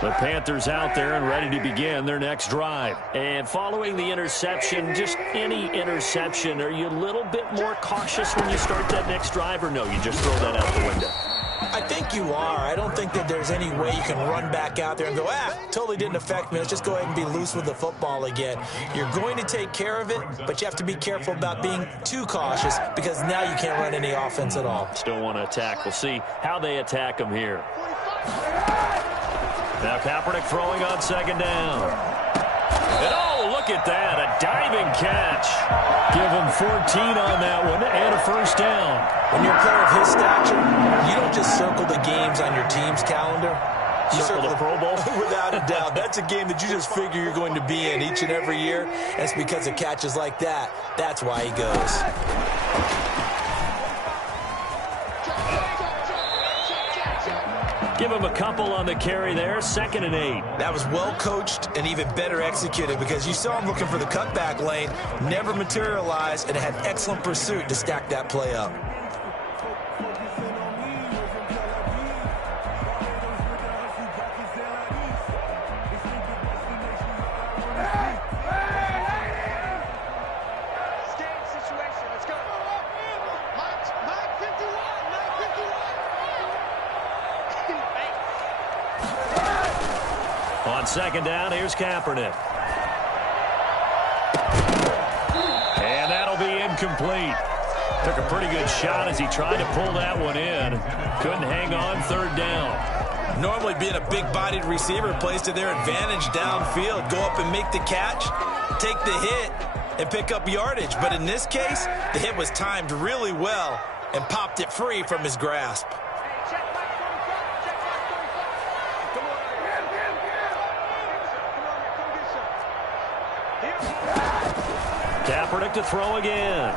The Panthers out there and ready to begin their next drive. And following the interception, just any interception, are you a little bit more cautious when you start that next drive, or no, you just throw that out the window? I think you are. I don't think that there's any way you can run back out there and go, totally didn't affect me. Let's just go ahead and be loose with the football again. You're going to take care of it, but you have to be careful about being too cautious because now you can't run any offense at all. Still want to attack. We'll see how they attack them here. Now Kaepernick throwing on 2nd down. And oh, look at that, a diving catch. Give him 14 on that one and a first down. When you're a player of his stature, you don't just circle the games on your team's calendar. You circle the Pro Bowl? Without a doubt. That's a game that you just figure you're going to be in each and every year. And it's because of catches like that. That's why he goes. Give him a couple on the carry there, 2nd and 8. That was well coached and even better executed because you saw him looking for the cutback lane, never materialized, and had excellent pursuit to stack that play up. On 2nd down, here's Kaepernick. And that'll be incomplete. Took a pretty good shot as he tried to pull that one in. Couldn't hang on 3rd down. Normally being a big-bodied receiver plays to their advantage downfield. Go up and make the catch, take the hit, and pick up yardage. But in this case, the hit was timed really well and popped it free from his grasp. Kaepernick to throw again.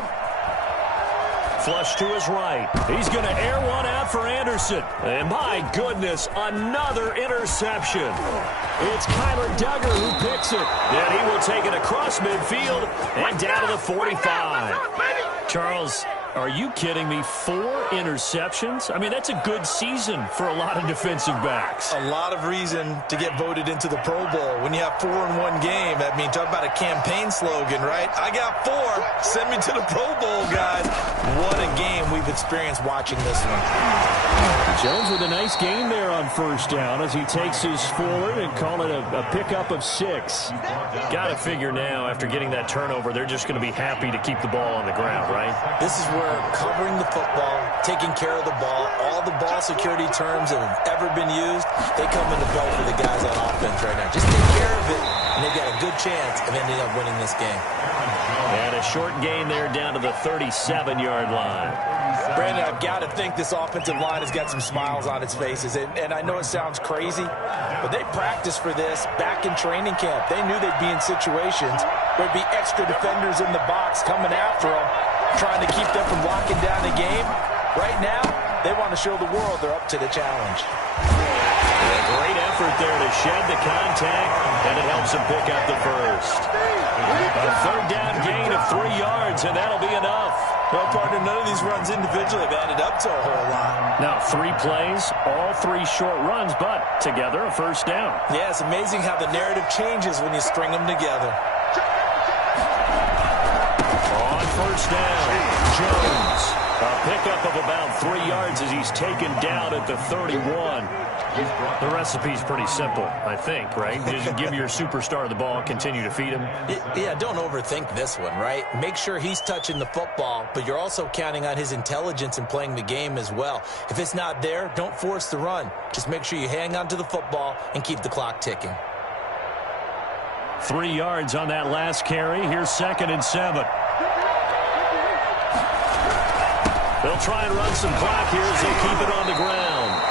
Flush to his right. He's going to air one out for Anderson. And my goodness, another interception. It's Kyler Duggar who picks it. And he will take it across midfield and down to the 45. Charles, are you kidding me? 4 interceptions? I mean, that's a good season for a lot of defensive backs. A lot of reason to get voted into the Pro Bowl. When you have 4 in one game, I mean, talk about a campaign slogan, right? I got 4. Send me to the Pro Bowl, guys. What a game we've experienced watching this one. Jones with a nice gain there on 1st down as he takes his forward and call it a pickup of 6. Got to figure now, after getting that turnover, they're just going to be happy to keep the ball on the ground, right? This is where covering the football, taking care of the ball, all the ball security terms that have ever been used, they come into play for the guys on offense right now. Just take care of it, and they've got a good chance of ending up winning this game. And a short gain there down to the 37-yard line. Brandon, I've got to think this offensive line has got some smiles on its faces. And I know it sounds crazy, but they practiced for this back in training camp. They knew they'd be in situations where there'd be extra defenders in the box coming after them, trying to keep them from locking down the game. Right now, they want to to show the world they're up to the challenge. A great effort there to shed the contact, and it helps him pick up the first. A third down gain of 3 yards, and that'll be enough. Well, partner, none of these runs individually have added up to a whole lot. Now, 3 plays, all 3 short runs, but together a first down. Yeah, it's amazing how the narrative changes when you string them together. On first down, Jones. A pickup of about 3 yards as he's taken down at the 31. The recipe's pretty simple, I think, right? Just give your superstar the ball, continue to feed him. Yeah, don't overthink this one, right? Make sure he's touching the football, but you're also counting on his intelligence in playing the game as well. If it's not there, don't force the run. Just make sure you hang on to the football and keep the clock ticking. 3 yards on that last carry. Here's 2nd and 7. They'll try and run some clock here as they keep it on the ground.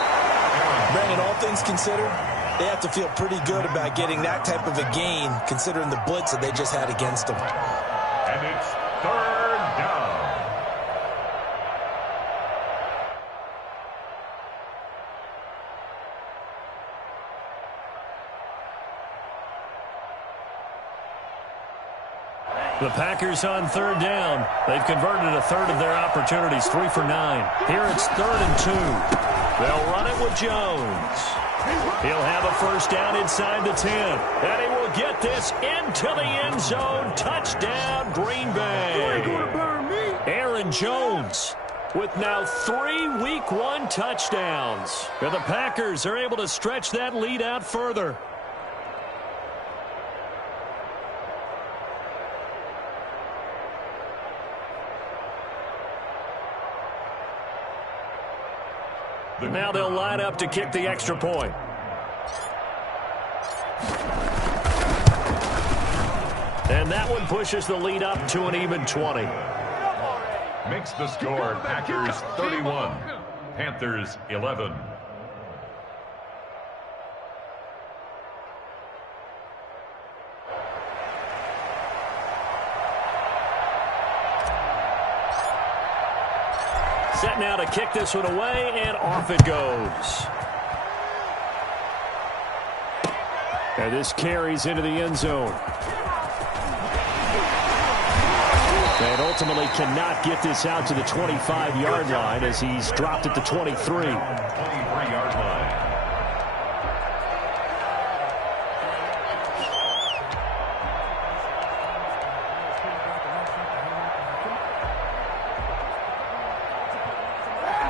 Brandon, all things considered, they have to feel pretty good about getting that type of a gain, considering the blitz that they just had against them. And it's 3rd down. The Packers on 3rd down. They've converted a third of their opportunities, 3 for 9. Here it's 3rd and 2. They'll run it with Jones. He'll have a first down inside the 10. And he will get this into the end zone. Touchdown, Green Bay. Aaron Jones with now 3 Week 1 touchdowns. And the Packers are able to stretch that lead out further. Now they'll line up to kick the extra point. And that one pushes the lead up to an even 20. Makes the score Packers 31, Panthers 11. Set now to kick this one away, and off it goes. And this carries into the end zone. And ultimately cannot get this out to the 25-yard line as he's dropped at the 23. 23-yard line.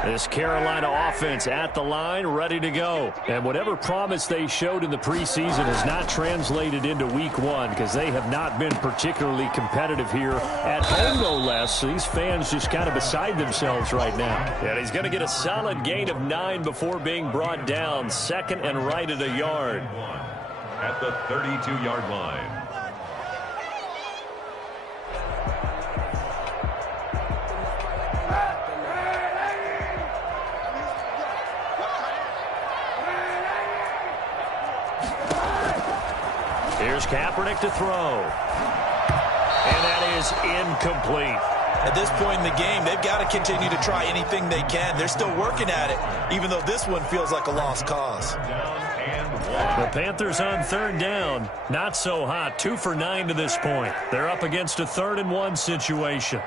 This Carolina offense at the line, ready to go. And whatever promise they showed in the preseason has not translated into Week 1 because they have not been particularly competitive here at home, no less. So these fans just kind of beside themselves right now. And he's going to get a solid gain of 9 before being brought down. 2nd and right at a yard. At the 32-yard line. Here's Kaepernick to throw. And that is incomplete. At this point in the game, they've got to continue to try anything they can. They're still working at it, even though this one feels like a lost cause. The Panthers on 3rd down. Not so hot. 2 for 9 to this point. They're up against a 3rd and 1 situation.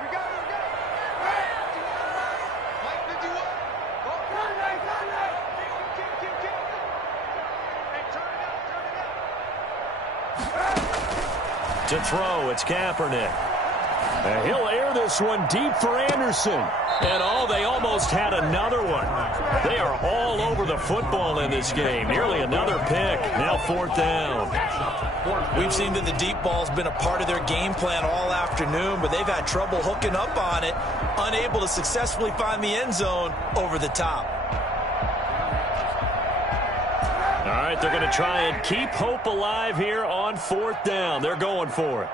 To throw, it's Kaepernick. And he'll air this one deep for Anderson. And they almost had another one. They are all over the football in this game. Nearly another pick. Now 4th down. We've seen that the deep ball's been a part of their game plan all afternoon, but they've had trouble hooking up on it, unable to successfully find the end zone over the top. All right, they're going to try and keep hope alive here on 4th down. They're going for it.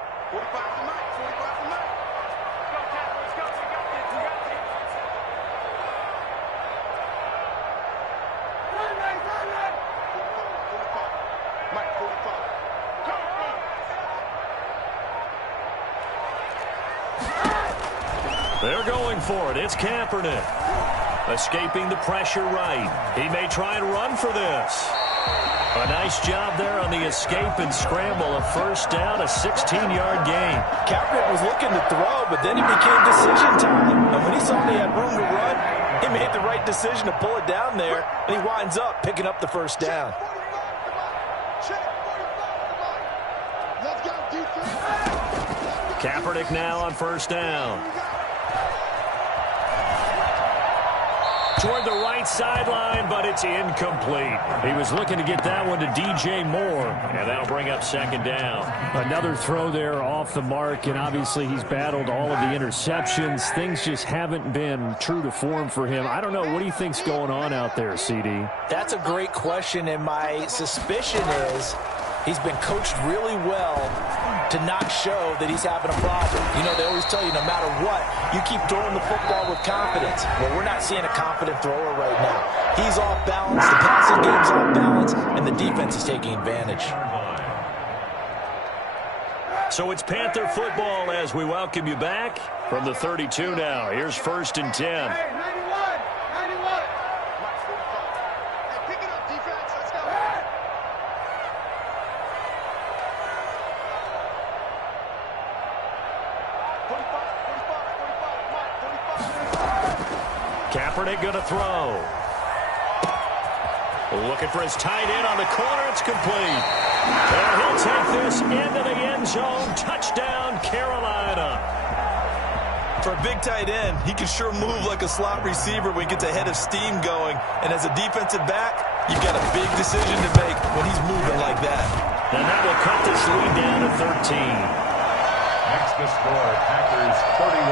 They're going for it. It's Kaepernick. Escaping the pressure right. He may try and run for this. A nice job there on the escape and scramble. A first down, a 16-yard gain. Kaepernick was looking to throw, but then it became decision time. And when he saw he had room to run, he made the right decision to pull it down there, and he winds up picking up the first down. Kaepernick now on first down. Toward the right sideline, but it's incomplete. He was looking to get that one to DJ Moore, and that'll bring up second down. Another throw there off the mark, and obviously he's battled all of the interceptions. Things just haven't been true to form for him. I don't know. What do you think's going on out there, CD? That's a great question, and my suspicion is he's been coached really well to not show that he's having a problem. You know, they always tell you no matter what, you keep throwing the football with confidence. Well, we're not seeing a confident thrower right now. He's off balance, the passing game's off balance, and the defense is taking advantage. So it's Panther football as we welcome you back from the 32 now. Here's first and 10. Kaepernick going to throw. Looking for his tight end on the corner. It's complete. And he'll take this into the end zone. Touchdown, Carolina. For a big tight end, he can sure move like a slot receiver when he gets a head of steam going. And as a defensive back, you've got a big decision to make when he's moving like that. And that will cut this lead down to 13. Next to score, Packers 31,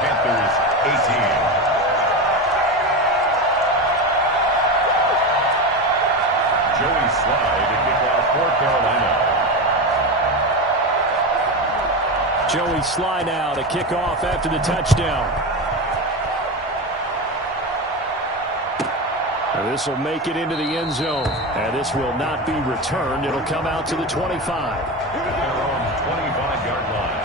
Panthers 18. Joey Slye to kick off for Carolina. Joey Slye now to kick off after the touchdown. This will make it into the end zone. And this will not be returned. It'll come out to the 25. At their own 25-yard line.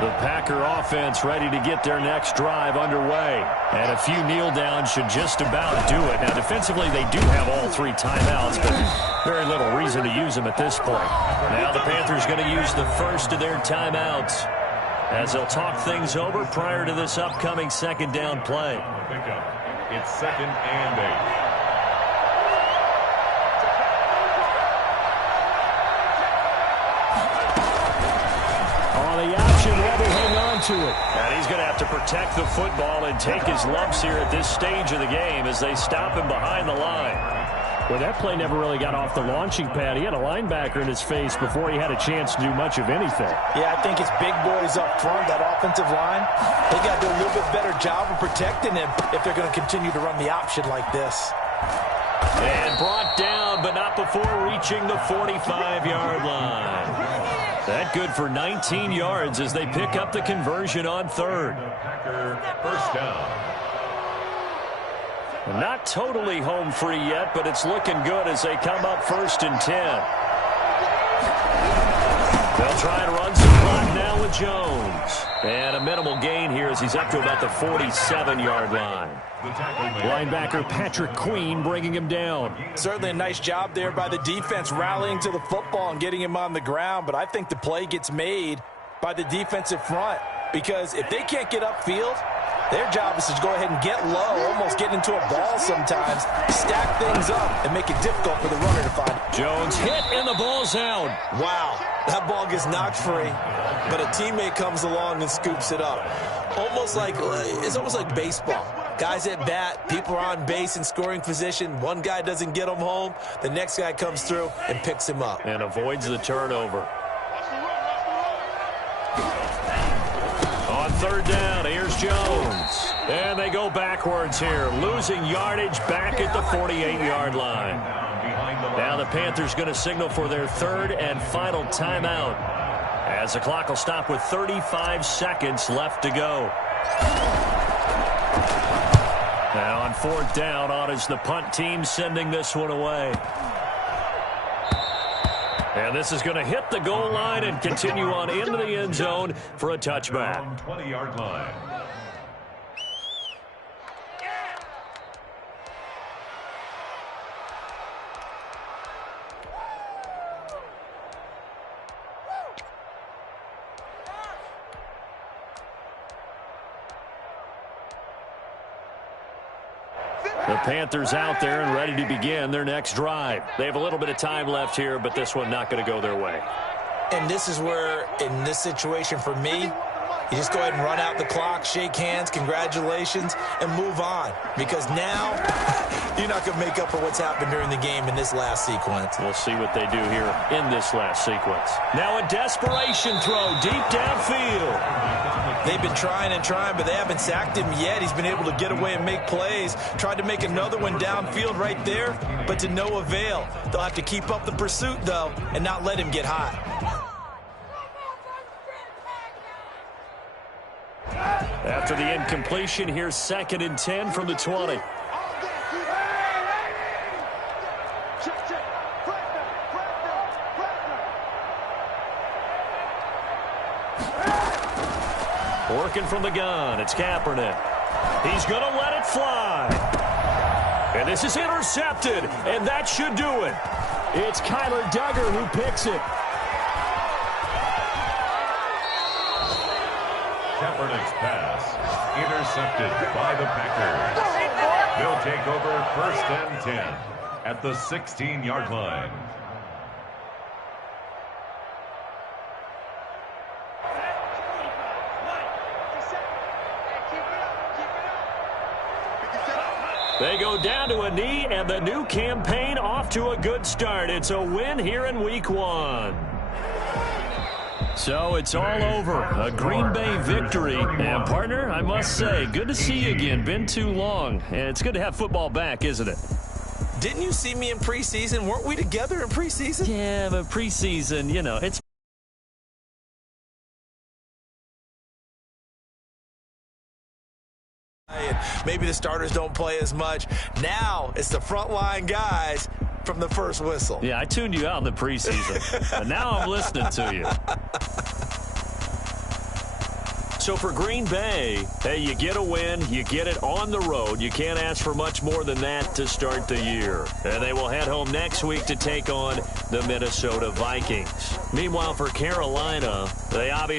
The Packer offense ready to get their next drive underway. And a few kneel downs should just about do it. Now, defensively, they do have all three timeouts, but very little reason to use them at this point. Now the Panthers going to use the first of their timeouts as they'll talk things over prior to this upcoming second down play. It's second and 8. The option, Rebel hang on to it. And he's going to have to protect the football and take his lumps here at this stage of the game as they stop him behind the line. Well, that play never really got off the launching pad. He had a linebacker in his face before he had a chance to do much of anything. Yeah, I think it's big boys up front, that offensive line. They got to do a little bit better job of protecting him if they're going to continue to run the option like this. And brought down, but not before reaching the 45-yard line. That good for 19 yards as they pick up the conversion on third. Packer first down. Not totally home free yet, but it's looking good as they come up first and 10. They'll try and run some clock now with Jones. And a minimal gain here as he's up to about the 47-yard line. Linebacker Patrick Queen bringing him down. Certainly a nice job there by the defense rallying to the football and getting him on the ground, but I think the play gets made by the defensive front because if they can't get upfield, their job is to go ahead and get low, almost get into a ball sometimes, stack things up, and make it difficult for the runner to find. Jones hit, and the ball's out. Wow, that ball gets knocked free, but a teammate comes along and scoops it up. It's almost like baseball. Guys at bat, people are on base in scoring position. One guy doesn't get him home. The next guy comes through and picks him up. And avoids the turnover. On third down, here's Jones. And they go backwards here, losing yardage back at the 48-yard line. Now the Panthers going to signal for their third and final timeout as the clock will stop with 35 seconds left to go. Now on fourth down, on is the punt team sending this one away. And this is going to hit the goal line and continue on into the end zone for a touchback. 20-yard line. The Panthers out there and ready to begin their next drive. They have a little bit of time left here, but this one not going to go their way. And this is where, in this situation for me, you just go ahead and run out the clock, shake hands, congratulations, and move on. Because now, you're not going to make up for what's happened during the game in this last sequence. We'll see what they do here in this last sequence. Now a desperation throw deep downfield. They've been trying and trying, but they haven't sacked him yet. He's been able to get away and make plays. Tried to make another one downfield right there, but to no avail. They'll have to keep up the pursuit, though, and not let him get hot. After the incompletion, here's 2nd and 10 from the 20. Working from the gun, it's Kaepernick. He's going to let it fly. And this is intercepted, and that should do it. It's Kyler Duggar who picks it. Kaepernick's pass intercepted by the Packers. They'll take over 1st and 10 at the 16-yard line. They go down to a knee, and the new campaign off to a good start. It's a win here in Week 1. So it's all over. A Green Bay victory. And, partner, I must say, good to see you again. Been too long. And it's good to have football back, isn't it? Didn't you see me in preseason? Weren't we together in preseason? Yeah, but preseason, you know, it's maybe the starters don't play as much. Now it's the frontline guys from the first whistle. Yeah, I tuned you out in the preseason. But now I'm listening to you. So for Green Bay, hey, you get a win, you get it on the road. You can't ask for much more than that to start the year. And they will head home next week to take on the Minnesota Vikings. Meanwhile, for Carolina, they obviously